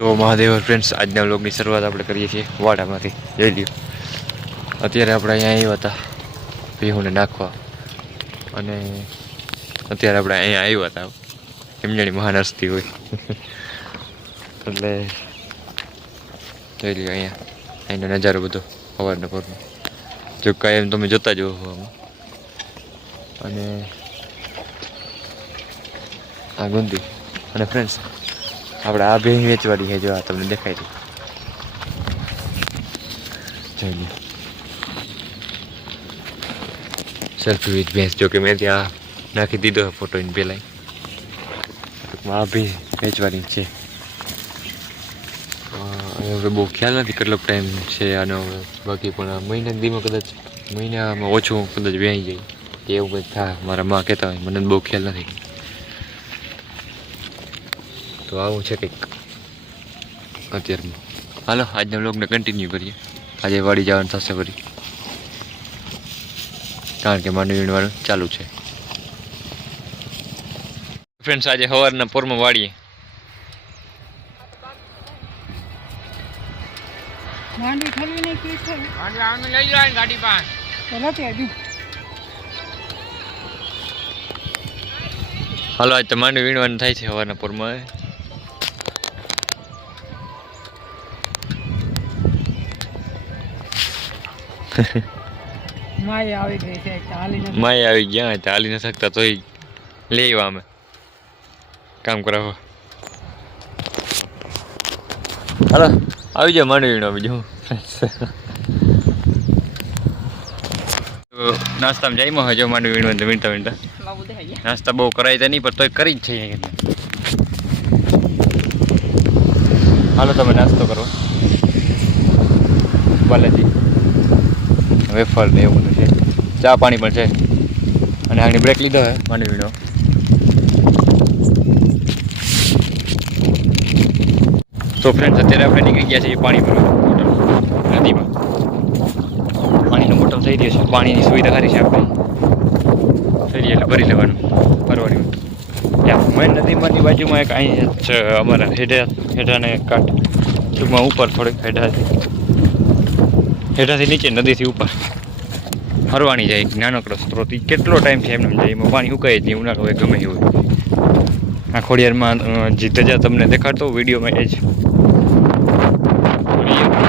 તો મહાદેવ ફ્રેન્ડ્સ, આજના વ્લોગની શરૂઆત આપણે કરીએ છીએ વાડામાંથી. જઈ લ્યો, અત્યારે આપણે અહીંયા આવ્યા હતા ભીહુંને નાખવા, અને અત્યારે આપણે અહીંયા આવ્યા હતા એમ જાણી મહાનસ્તી હોય એટલે જઈ લ્યો અહીંયા અહીંનો નજારો બધો સવારના પરમાં જો કાંઈ એમ તમે જોતા જ હો આમાં. અને આ ગુંદી અને ફ્રેન્ડ્સ આપણે આ ભેંસ વેચવાડી છે, જો આ તમને દેખાય છે. જોઈ લો સેલ્ફી વિથ ભેંસ. જો કે મેં ત્યાં નાખી દીધો ફોટો એને પહેલાં. આ ભેંસ વેચવાની છે. હવે બહુ ખ્યાલ નથી કેટલોક ટાઈમ છે આનો, બાકી પણ મહિના દીમાં કદાચ મહિનામાં ઓછું કદાચ વ્યાઈ જાય એવું કંઈક થાય. મારા માં કહેતા હોય, મને બહુ ખ્યાલ નથી. તો આવું છે કંઈક અત્યારમાં. હાલો આજના વ્લોગને કન્ટિન્યુ કરીએ. આજે વાડી જવાનું થશે ફરી, કારણ કે માંડવી વીણવાનું ચાલુ છે. ફ્રેન્ડ્સ આજે સવારના પોરમાં વાડીએ માંડવી ઠલવી નહીં કી છે. માંડવી આમે લઈ જાય ગાડી પાસે. ચલો ત્યાં દી. હાલો આજ તો માંડવી વીણવાનું થાય છે સવારના પોરમાં. માય આવી ગઈ છે, ચાલી નથી. માય આવી ગયા, ચાલી ન શકતા તોય લેવા અમે કામ કરાવો. હાલો આવી જાવ માંડવી વીણવા. બીજું નાસ્તામાં જઈમાં હજો માંડવી વીણવા વીણતા વીણતા. નાસ્તા બહુ કરાય તો નહીં, પણ તોય કરી જ છે. હાલો તમે નાસ્તો કરો. બાલાજી વેફર ને એવું બધું છે, ચા પાણી પણ છે. અને આગળ બ્રેક લીધો હે માંડવી વીણો. તો ફ્રેન્ડ્સ અત્યારે આપણે નીકળી ગયા છીએ પાણી ભરવા બોટલ નદીમાં. પાણીનો બોટલ થઈ ગયો છે, પાણીની સુવિધા સારી છે આપણે થઈ ગઈ એટલે ભરી લેવાનું ભરવાની. ત્યાં મેન નદીમાંની બાજુમાં એક અહીં જ અમારા હેઠાને કાંઠ ટૂંકમાં ઉપર થોડીક હેઠાથી નીચે નદીથી ઉપર હરવાની જાય એક નાનકડો સ્ત્રોત. કેટલો ટાઈમ છે એમને જાય, એમાં પાણી ઉકાય જ નહીં, ઉનાળો હોય ગમે એવું હોય. આ ખોડિયારમાં જે ધજા તમને દેખાડતો વિડીયોમાં એ જ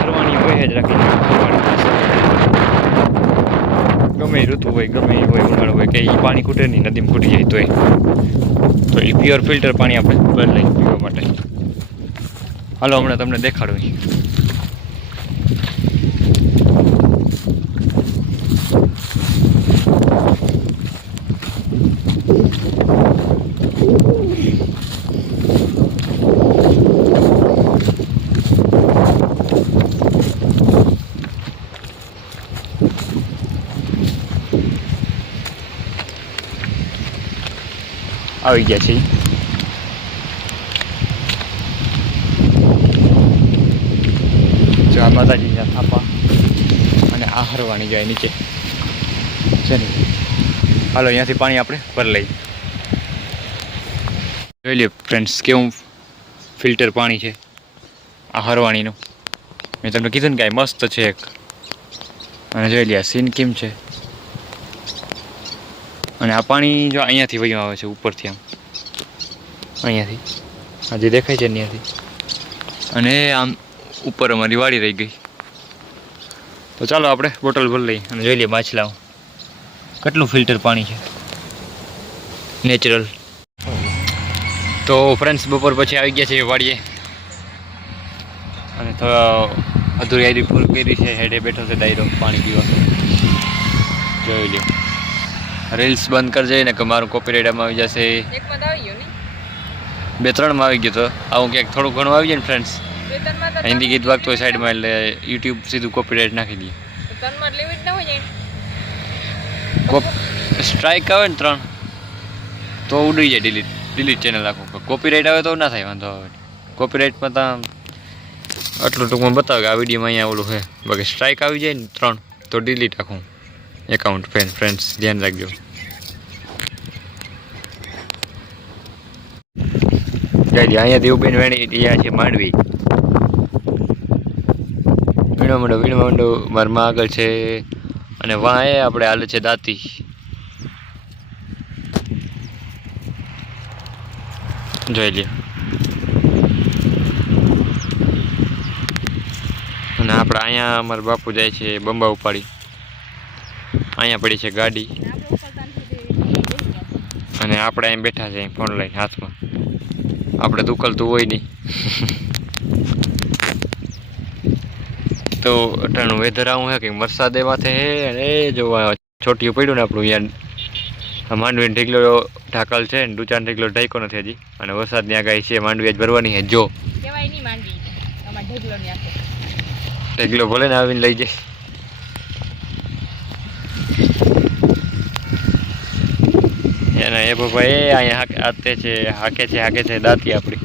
હરવાની હોય જ રાખી. ગમે એ ઋતુ હોય, ગમે એ હોય, ઉનાળો હોય કે એ પાણી ખૂટે નહીં, નદીમાં ખૂટી જાય તો એ પ્યોર ફિલ્ટર પાણી આપણે ભરી લઈએ પીવા માટે. હાલો હમણાં તમને દેખાડું. આવી ગયા છે જો માતાજીના થાપા, અને આ હરવાની જાય નીચે છે ને. હાલો અહીંયાથી પાણી આપણે ભરી લઈએ. જોઈ લે ફ્રેન્ડ્સ કેવું ફિલ્ટર પાણી છે આ હરવાણીનું. મેં તમને કીધું ને કે આ મસ્ત છે એક. અને જોઈ લે સીન કેમ છે. અને આ પાણી જો અહીંયાથી વયું આવે છે ઉપરથી, આમ અહીંયાથી આ જે દેખાય છે અહીંયાથી, અને આમ ઉપર અમારી વાડી રહી ગઈ. તો ચાલો આપણે બોટલ ભરી લઈએ અને જોઈ લઈએ માછલાઓ કેટલું ફિલ્ટર પાણી છે નેચરલ. તો ફ્રેન્ડ્સ બપોર પછી આવી ગયા છે વાડીએ, અને થોડા અધૂરી આઈડી ફૂલ કરી છે. હેડે બેઠો છે ડાયરો પાણી પીવા. જોઈ લ્યો રીલ્સ બંધ કરજે ને કે મારું કોપીરાઇટ આમાં આવી જશે. 2-3માં આવી ગયો તો આવું ક્યાંક થોડું ઘણું આવી જાય ને ફ્રેન્ડ્સ. હિન્દી ગીત વાગતો હોય સાઈડમાં એટલે યુટ્યુબ સીધું કોપીરાઇટ નાખી દઈએ. સ્ટ્રાઇક આવે ને 3 તો ઉડી જાય ડિલીટ ચેનલ આખું. કોપીરાઇટ આવે તો ના થાય વાંધો આવે. કોપીરાઇટમાં તો આટલું ટૂંકમાં બતાવે કે આ વિડીયોમાં અહીંયા ઓલું છે. બાકી સ્ટ્રાઇક આવી જાય ને 3 તો ડિલીટ આખું એકાઉન્ટ. ફ્રેન્ડ્સ ધ્યાન રાખજો. અહીંયા દેવબેન વેણી ત્યાં છે માંડવી. વીણવા માંડો મારમાં આગળ છે. અને વાં એ આપણે હાલે છે દાંતી. જોઈ લ્યો. અને આપણે અહીંયા અમારા બાપુ જાય છે બંબા ઉપાડી. અહીંયા પડી છે ગાડી અને આપણે અહીં બેઠા છે ફોન લઈને હાથમાં. આપણે તો ઉકલતું હોય નહીં. તો અટાણું વેધર આવું હે કે વરસાદ એ માથે હે. અને એ જો છોટિયું પડ્યું ને આપણું અહીંયા માંડવીનો ઢીકલો ઢાકલ છે ને ડુચાનો ઢીકલો ઢાંકો નથી હજી. અને વરસાદની આગાહી છે. માંડવી આજ ભરવાની છે. જો કહેવાય નહીં માંડવી તમારા ઢગલોની આખે. ઢીકલો ભલે ને આવીને લઈ જાય. એના એ બાપા એ અહીંયા હાકે છે દાંતી આપણી.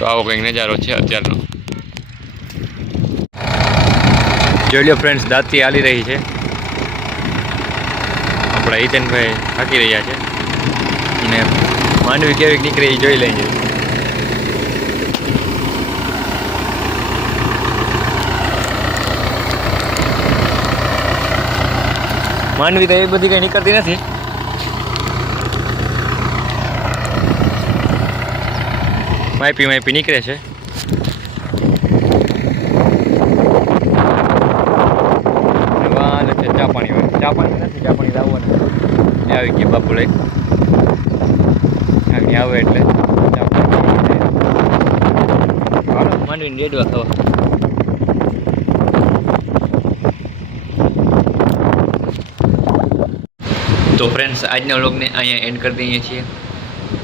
તો આવો કંઈક નજારો છે અત્યારનો. જોઈ લો ફ્રેન્ડ્સ, દાંતી હાલી રહી છે. આપણા હિતેનભાઈ હાકી રહ્યા છે. અને માંડવી કેવી નીકળી એ જોઈ લઈએ. માંડવી તો એ બધી કઈ નીકળતી નથી. માયપી નીકળે છે. ચા પાણી નથી. ચા પાણી લાવવાના એ આવી ગયા બાપુ લઈ આવે એટલે ચા પાણી માંડવીને રેડવા ખાવા. તો ફ્રેન્ડ્સ, આજના વ્લોગને અહીંયા એન્ડ કરી દઈએ છીએ.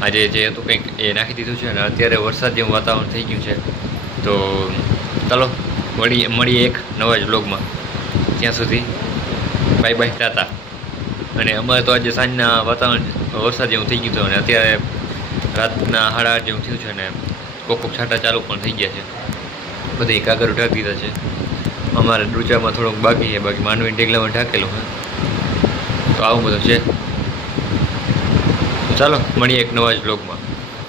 આજે જે હતું કંઈક એ નાખી દીધું છે. અને અત્યારે વરસાદ જેવું વાતાવરણ થઈ ગયું છે. તો ચાલો મળીએ એક નવા જ વ્લોગમાં. ત્યાં સુધી બાય બાય, ટાટા. અને અમારે તો આજે સાંજના વાતાવરણ વરસાદ જેવું થઈ ગયું હતું. અને અત્યારે રાતના 8:30 જેવું થયું છે. અને કોક છાંટા ચાલુ પણ થઈ ગયા છે. બધી કાગળ ઢાંકી દીધા છે. અમારે ડૂચામાં થોડુંક બાકી છે. બાકી માંડવીના ઢેગલામાં ઢાંકેલું છે. તો આવું બધું છે. ચાલો મળીએ એક નવા જ બ્લોગમાં.